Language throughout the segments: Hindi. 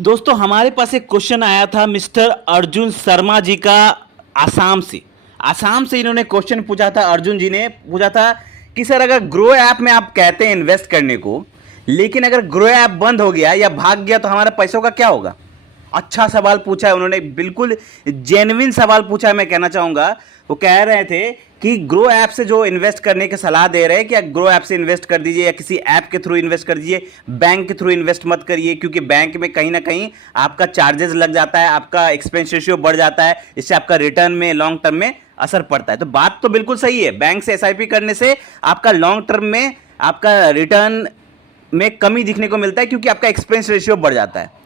दोस्तों हमारे पास एक क्वेश्चन आया था मिस्टर अर्जुन शर्मा जी का। आसाम से इन्होंने क्वेश्चन पूछा था। अर्जुन जी ने पूछा था कि सर अगर ग्रो ऐप में आप कहते हैं इन्वेस्ट करने को, लेकिन अगर ग्रो ऐप बंद हो गया या भाग गया तो हमारे पैसों का क्या होगा। अच्छा सवाल पूछा है उन्होंने, बिल्कुल जेन्युइन सवाल पूछा है। मैं कहना चाहूँगा, वो कह रहे थे कि ग्रो ऐप से जो इन्वेस्ट करने की सलाह दे रहे हैं कि ग्रो ऐप से इन्वेस्ट कर दीजिए या किसी ऐप के थ्रू इन्वेस्ट कर दीजिए, बैंक के थ्रू इन्वेस्ट मत करिए, क्योंकि बैंक में कहीं ना कहीं आपका चार्जेस लग जाता है, आपका एक्सपेंस रेशियो बढ़ जाता है, इससे आपका रिटर्न में लॉन्ग टर्म में असर पड़ता है। तो बात तो बिल्कुल सही है, बैंक से एसआईपी करने से आपका लॉन्ग टर्म में आपका रिटर्न में कमी दिखने को मिलता है, क्योंकि आपका एक्सपेंस रेशियो बढ़ जाता है।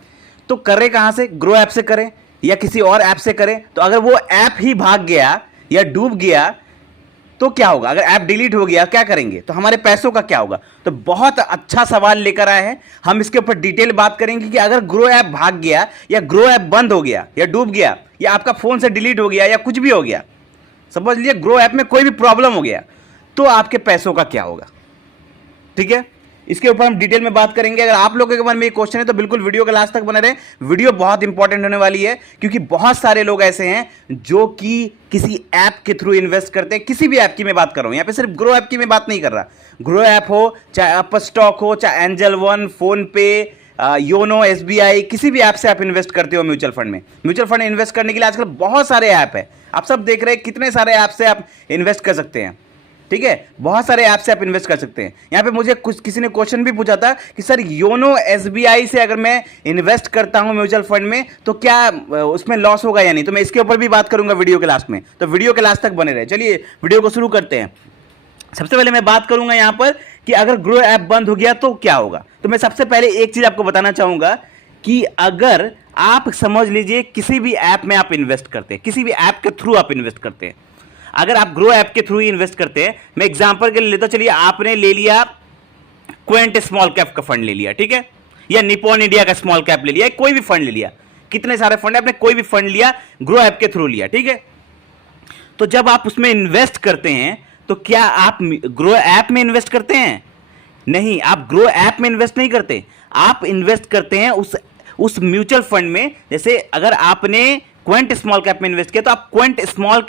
तो करें कहाँ से? ग्रो ऐप से करें या किसी और ऐप से करें। तो अगर वो ऐप ही भाग गया या डूब गया तो क्या होगा? अगर ऐप डिलीट हो गया क्या करेंगे? तो हमारे पैसों का क्या होगा? तो बहुत अच्छा सवाल लेकर आए हैं हम। इसके ऊपर डिटेल बात करेंगे कि अगर ग्रो ऐप भाग गया या ग्रो ऐप बंद हो गया या डूब गया या आपका फोन से डिलीट हो गया या कुछ भी हो गया, समझ लीजिए ग्रो ऐप में कोई भी प्रॉब्लम हो गया, तो आपके पैसों का क्या होगा। ठीक है, इसके ऊपर हम डिटेल में बात करेंगे। अगर आप लोगों के मन में ये क्वेश्चन है तो बिल्कुल वीडियो के लास्ट तक बने रहें। वीडियो बहुत इंपॉर्टेंट होने वाली है, क्योंकि बहुत सारे लोग ऐसे हैं जो कि किसी ऐप के थ्रू इन्वेस्ट करते हैं। किसी भी ऐप की मैं बात कर रहा हूं, यहां पे सिर्फ ग्रो ऐप की मैं बात नहीं कर रहा। ग्रो ऐप हो, चाहे अप स्टॉक हो, चाहे एंजल वन, फोन पे, योनो, एसबीआई, किसी भी ऐप से आप इन्वेस्ट करते हो म्यूचुअल फंड में। म्यूचुअल फंड इन्वेस्ट करने के लिए आजकल बहुत सारे ऐप है, आप सब देख रहे हैं कितने सारे ऐप से आप इन्वेस्ट कर सकते हैं। ठीक है, बहुत सारे ऐप से आप इन्वेस्ट कर सकते हैं। यहाँ पे मुझे किसी ने क्वेश्चन भी पूछा था कि सर योनो एसबीआई से अगर मैं इन्वेस्ट करता हूं म्यूचुअल फंड में तो क्या उसमें लॉस होगा या नहीं। तो मैं इसके ऊपर भी बात करूंगा वीडियो के लास्ट में, तो वीडियो के लास्ट तक बने रहे। चलिए वीडियो को शुरू करते हैं। सबसे पहले मैं बात करूंगा यहाँ पर कि अगर ग्रो ऐप बंद हो गया तो क्या होगा। तो मैं सबसे पहले एक चीज आपको बताना चाहूंगा कि अगर आप समझ लीजिए किसी भी ऐप में आप इन्वेस्ट करते हैं, किसी भी ऐप के थ्रू आप इन्वेस्ट करते हैं, अगर आप ग्रो ऐप के थ्रू ही इन्वेस्ट करते हैं, मैं एग्जांपल के लिए लेता हूं। चलिए आपने ले लिया क्वेंट स्मॉल कैप का फंड ले लिया, ठीक है, या निपॉन इंडिया का स्मॉल कैप ले लिया, कोई भी फंड ले लिया, कितने सारे फंड है, आपने कोई भी फंड लिया, ग्रो ऐप के थ्रू लिया, ठीक है। तो जब आप उसमें इन्वेस्ट करते हैं तो क्या आप ग्रो ऐप में इन्वेस्ट करते हैं? नहीं, आप ग्रो ऐप में इन्वेस्ट नहीं करते, आप इन्वेस्ट करते हैं उस म्यूचुअल फंड में। जैसे अगर आपने क्वेंट स्मॉल कैप में इन्वेस्ट किया तो आप क्वेंट स्मॉल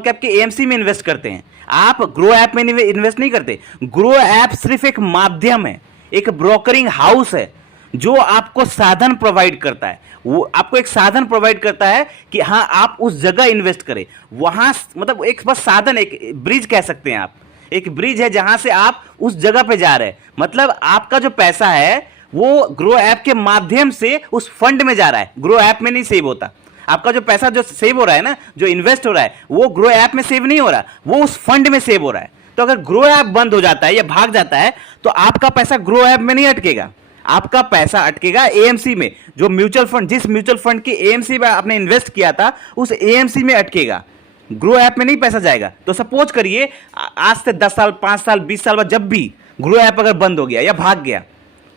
कैप के एएमसी में इन्वेस्ट करते हैं, आप ग्रो ऐप में इन्वेस्ट नहीं करते। ग्रो ऐप सिर्फ एक माध्यम है, एक ब्रोकरिंग हाउस है जो आपको साधन प्रोवाइड करता है। वो आपको एक साधन प्रोवाइड करता है कि हाँ आप उस जगह इन्वेस्ट करें। वहां मतलब एक बस साधन, एक ब्रिज कह सकते हैं आप, एक ब्रिज है जहां से आप उस जगह पे जा रहे हैं। मतलब आपका जो पैसा है वो ग्रो ऐप के माध्यम से उस फंड में जा रहा है, ग्रो ऐप में नहीं सेव होता। आपका जो पैसा जो सेव हो रहा है ना, जो इन्वेस्ट हो रहा है, वो ग्रो ऐप में सेव नहीं हो रहा, वो उस फंड में सेव हो रहा है। तो अगर ग्रो ऐप बंद हो जाता है या भाग जाता है तो आपका पैसा ग्रो ऐप में नहीं अटकेगा, आपका पैसा अटकेगा एएमसी में। जो म्यूचुअल फंड, जिस म्यूचुअल फंड की एएमसी में आपने इन्वेस्ट किया था, उस एएमसी में अटकेगा, ग्रो ऐप में नहीं पैसा जाएगा। तो सपोज करिए आज से 10 साल, 5 साल, 20 साल बाद जब भी ग्रो ऐप अगर बंद हो गया या भाग गया,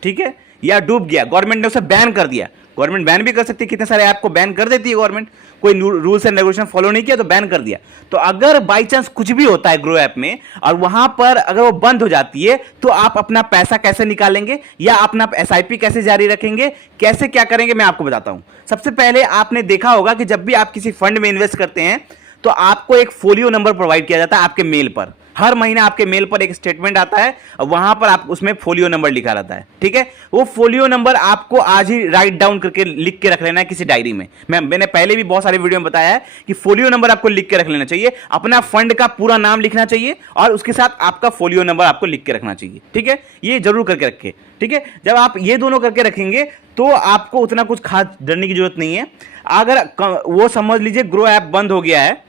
ठीक है, या डूब गया, गवर्नमेंट ने उसे बैन कर दिया। गवर्नमेंट बैन भी कर सकती है, कितने सारे ऐप को बैन कर देती है गवर्नमेंट, कोई रूल्स एंड रेगुलेशन फॉलो नहीं किया तो बैन कर दिया। तो अगर बाई चांस कुछ भी होता है ग्रो ऐप में और वहां पर अगर वो बंद हो जाती है तो आप अपना पैसा कैसे निकालेंगे या अपना एसआईपी कैसे जारी रखेंगे, कैसे क्या करेंगे, मैं आपको बताता हूं। सबसे पहले आपने देखा होगा कि जब भी आप किसी फंड में इन्वेस्ट करते हैं तो आपको एक फोलियो नंबर प्रोवाइड किया जाता है आपके मेल पर। हर महीने आपके मेल पर एक स्टेटमेंट आता है और वहां पर आप उसमें फोलियो नंबर लिखा रहता है, ठीक है। वो फोलियो नंबर आपको आज ही राइट डाउन करके लिख के रख लेना है किसी डायरी में। मैंने पहले भी बहुत सारे वीडियो में बताया है कि फोलियो नंबर आपको लिख के रख लेना चाहिए, अपना फंड का पूरा नाम लिखना चाहिए और उसके साथ आपका फोलियो नंबर आपको लिख के रखना चाहिए, ठीक है। ये जरूर करके रखें, ठीक है। जब आप ये दोनों करके रखेंगे तो आपको उतना कुछ खास डरने की जरूरत नहीं है। अगर वो समझ लीजिए ग्रो ऐप बंद हो गया है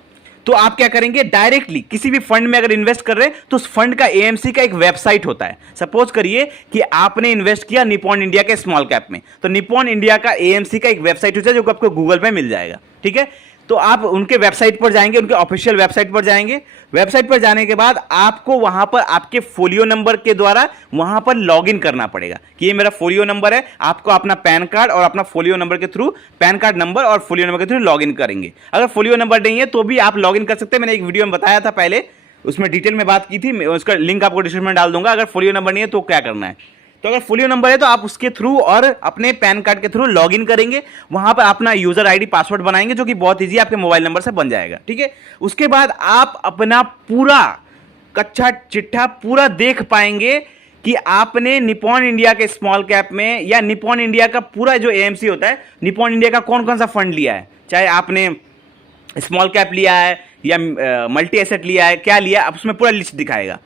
तो आप क्या करेंगे, डायरेक्टली किसी भी फंड में अगर इन्वेस्ट कर रहे हैं तो उस फंड का एएमसी का एक वेबसाइट होता है। सपोज करिए कि आपने इन्वेस्ट किया निपॉन इंडिया के स्मॉल कैप में, तो निपॉन इंडिया का एएमसी का एक वेबसाइट होता है जो आपको गूगल पे मिल जाएगा, ठीक है। तो आप उनके वेबसाइट पर जाएंगे, उनके ऑफिशियल वेबसाइट पर जाएंगे। वेबसाइट पर जाने के बाद आपको वहां पर आपके फोलियो नंबर के द्वारा वहां पर लॉगिन करना पड़ेगा कि ये मेरा फोलियो नंबर है। आपको अपना पैन कार्ड और अपना फोलियो नंबर के थ्रू, पैन कार्ड नंबर और फोलियो नंबर के थ्रू लॉगिन करेंगे। अगर फोलियो नंबर नहीं है तो भी आप लॉगिन कर सकते हैं, मैंने एक वीडियो में बताया था पहले, उसमें डिटेल में बात की थी, उसका लिंक आपको डिस्क्रिप्शन में डाल दूंगा। अगर फोलियो नंबर नहीं है तो क्या करना है, तो अगर फोलियो नंबर है तो आप उसके थ्रू और अपने पैन कार्ड के थ्रू लॉगिन करेंगे, वहां पर अपना यूजर आईडी पासवर्ड बनाएंगे जो कि बहुत ईजी आपके मोबाइल नंबर से बन जाएगा। ठीक है, उसके बाद आप अपना पूरा कच्चा चिट्ठा पूरा देख पाएंगे कि आपने निपॉन इंडिया के स्मॉल कैप में या निपॉन इंडिया का पूरा जो एएमसी होता है, निपॉन इंडिया का कौन कौन सा फंड लिया है, चाहे आपने स्मॉल कैप लिया है या मल्टी एसेट लिया है, क्या लिया है, आप उसमें पूरा लिस्ट दिखाएगा।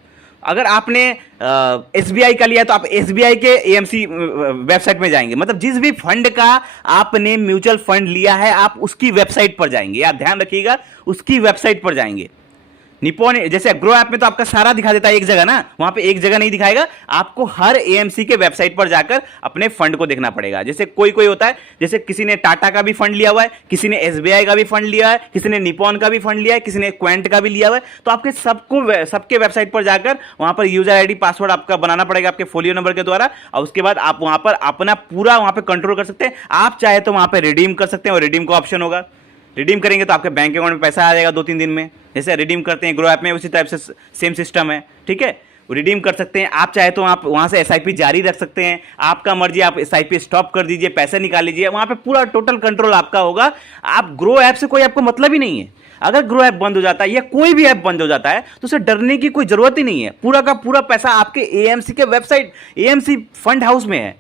अगर आपने एसबीआई का लिया है तो आप एसबीआई के एएमसी वेबसाइट में जाएंगे, मतलब जिस भी फंड का आपने म्यूचुअल फंड लिया है आप उसकी वेबसाइट पर जाएंगे, या ध्यान रखिएगा उसकी वेबसाइट पर जाएंगे। निपॉन जैसे ग्रो ऐप में तो आपका सारा दिखा देता है एक जगह ना, वहां पे एक जगह नहीं दिखाएगा, आपको हर एएमसी के वेबसाइट पर जाकर अपने फंड को देखना पड़ेगा। जैसे कोई कोई होता है, जैसे किसी ने टाटा का भी फंड लिया हुआ है, किसी ने एसबीआई का भी फंड लिया है, किसी ने निपॉन का भी फंड लिया है, किसी ने क्वेंट का भी लिया हुआ है, तो आपके सबके वेबसाइट पर जाकर वहां पर यूजर आईडी पासवर्ड आपका बनाना पड़ेगा आपके फोलियो नंबर के द्वारा, और उसके बाद आप वहां पर अपना पूरा वहां पर कंट्रोल कर सकते हैं। आप चाहे तो वहां पर रिडीम कर सकते हैं, और रिडीम का ऑप्शन होगा, रिडीम करेंगे तो आपके बैंक अकाउंट में पैसा आ जाएगा 2-3 दिन में, जैसे रिडीम करते हैं ग्रो ऐप में उसी टाइप से सेम सिस्टम है। ठीक है, रिडीम कर सकते हैं। आप चाहे तो आप वहां से एसआईपी जारी रख सकते हैं, आपका मर्जी, आप एसआईपी स्टॉप कर दीजिए, पैसे निकाल लीजिए, वहां पे पूरा टोटल कंट्रोल आपका होगा। आप ग्रो ऐप से कोई आपको मतलब ही नहीं है। अगर ग्रो ऐप बंद हो जाता है या कोई भी ऐप बंद हो जाता है तो उसे डरने की कोई जरूरत ही नहीं है, पूरा का पूरा पैसा आपके एएमसी के वेबसाइट एएमसी फंड हाउस में है,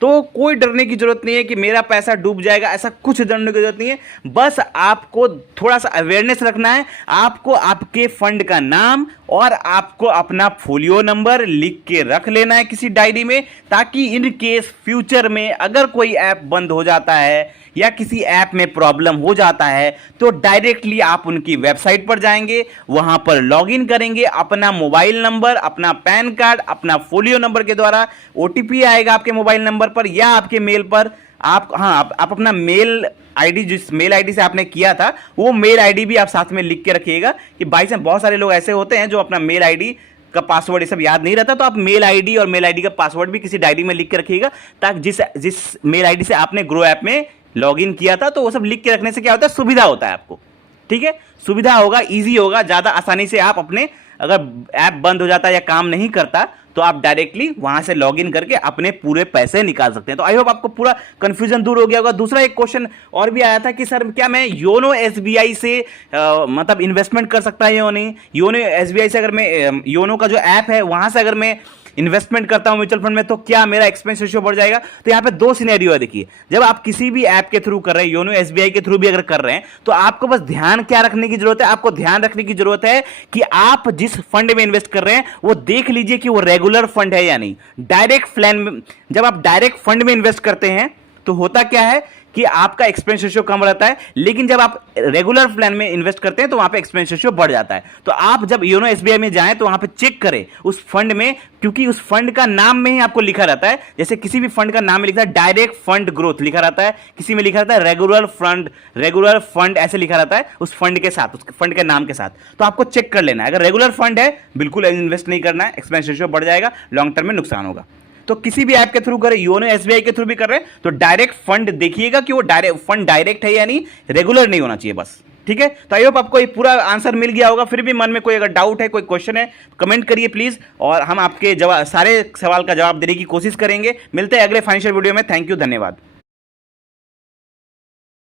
तो कोई डरने की जरूरत नहीं है कि मेरा पैसा डूब जाएगा, ऐसा कुछ डरने की जरूरत नहीं है। बस आपको थोड़ा सा अवेयरनेस रखना है, आपको आपके फंड का नाम और आपको अपना फोलियो नंबर लिख के रख लेना है किसी डायरी में, ताकि इन केस फ्यूचर में अगर कोई ऐप बंद हो जाता है या किसी ऐप में प्रॉब्लम हो जाता है तो डायरेक्टली आप उनकी वेबसाइट पर जाएंगे, वहां पर लॉगिन करेंगे, अपना मोबाइल नंबर, अपना पैन कार्ड, अपना फोलियो नंबर के द्वारा ओटीपी आएगा आपके मोबाइल नंबर पर या आपके मेल पर। आप अपना मेल आईडी, जिस मेल आईडी से आपने किया था वो मेल आईडी भी आप साथ में लिख के रखिएगा, कि भाई साहब बहुत सारे लोग ऐसे होते हैं जो अपना मेल आईडी का पासवर्ड ये सब याद नहीं रहता, तो आप मेल आईडी और मेल आईडी का पासवर्ड भी किसी डायरी में लिख के रखिएगा, ताकि जिस मेल आईडी से आपने ग्रो ऐप में लॉगिन किया था तो वो सब लिख के रखने से क्या होता है, सुविधा होता है आपको। ठीक है, सुविधा होगा, इजी होगा, ज्यादा आसानी से आप अपने, अगर ऐप बंद हो जाता है या काम नहीं करता तो आप डायरेक्टली वहां से लॉगिन करके अपने पूरे पैसे निकाल सकते हैं। तो आई होप आपको पूरा कंफ्यूजन दूर हो गया होगा। दूसरा एक क्वेश्चन और भी आया था कि सर क्या मैं योनो एसबीआई से मतलब इन्वेस्टमेंट कर सकता है या नहीं, योनो एसबीआई से अगर मैं योनो का जो ऐप है वहां से अगर मैं इन्वेस्टमेंट करता हूं म्यूचुअल फंड में तो क्या मेरा एक्सपेंस रेशियो बढ़ जाएगा। तो यहां पे दो सिनेरियो है। देखिए, जब आप किसी भी ऐप के थ्रू कर रहे हैं, योनो एसबीआई के थ्रू भी अगर कर रहे हैं, तो आपको बस ध्यान क्या रखने की जरूरत है, आपको ध्यान रखने की जरूरत है कि आप जिस फंड में इन्वेस्ट कर रहे हैं वो देख लीजिए कि वो रेगुलर फंड है या नहीं। डायरेक्ट प्लान में, जब आप डायरेक्ट फंड में इन्वेस्ट करते हैं तो होता क्या है कि आपका एक्सपेंस रेशियो कम रहता है, लेकिन जब आप रेगुलर प्लान में इन्वेस्ट करते हैं तो वहां पे एक्सपेंस रेशियो बढ़ जाता है। तो आप जब योनो एसबीआई में जाएं तो वहां पे चेक करें उस फंड में, क्योंकि उस फंड का नाम में ही आपको लिखा रहता है, जैसे किसी भी फंड का नाम में लिखा है डायरेक्ट फंड ग्रोथ लिखा रहता है, किसी में लिखा रहता है रेगुलर फंड ऐसे लिखा रहता है उस फंड के साथ, उस फंड के नाम के साथ। तो आपको चेक कर लेना है, अगर रेगुलर फंड है बिल्कुल इन्वेस्ट नहीं करना है, एक्सपेंस रेशियो बढ़ जाएगा, लॉन्ग टर्म में नुकसान होगा। तो किसी भी ऐप के थ्रू करें, योनो एसबीआई के थ्रू भी कर रहे हैं तो डायरेक्ट फंड देखिएगा कि वो फंड डायरेक्ट है या नहीं, रेगुलर नहीं होना चाहिए बस। ठीक है, तो आई होप आपको ये पूरा आंसर मिल गया होगा। फिर भी मन में कोई अगर डाउट है, कोई क्वेश्चन है, कमेंट करिए प्लीज, और हम आपके सारे सवाल का जवाब देने की कोशिश करेंगे। मिलते हैं अगले फाइनेंशियल वीडियो में। थैंक यू, धन्यवाद।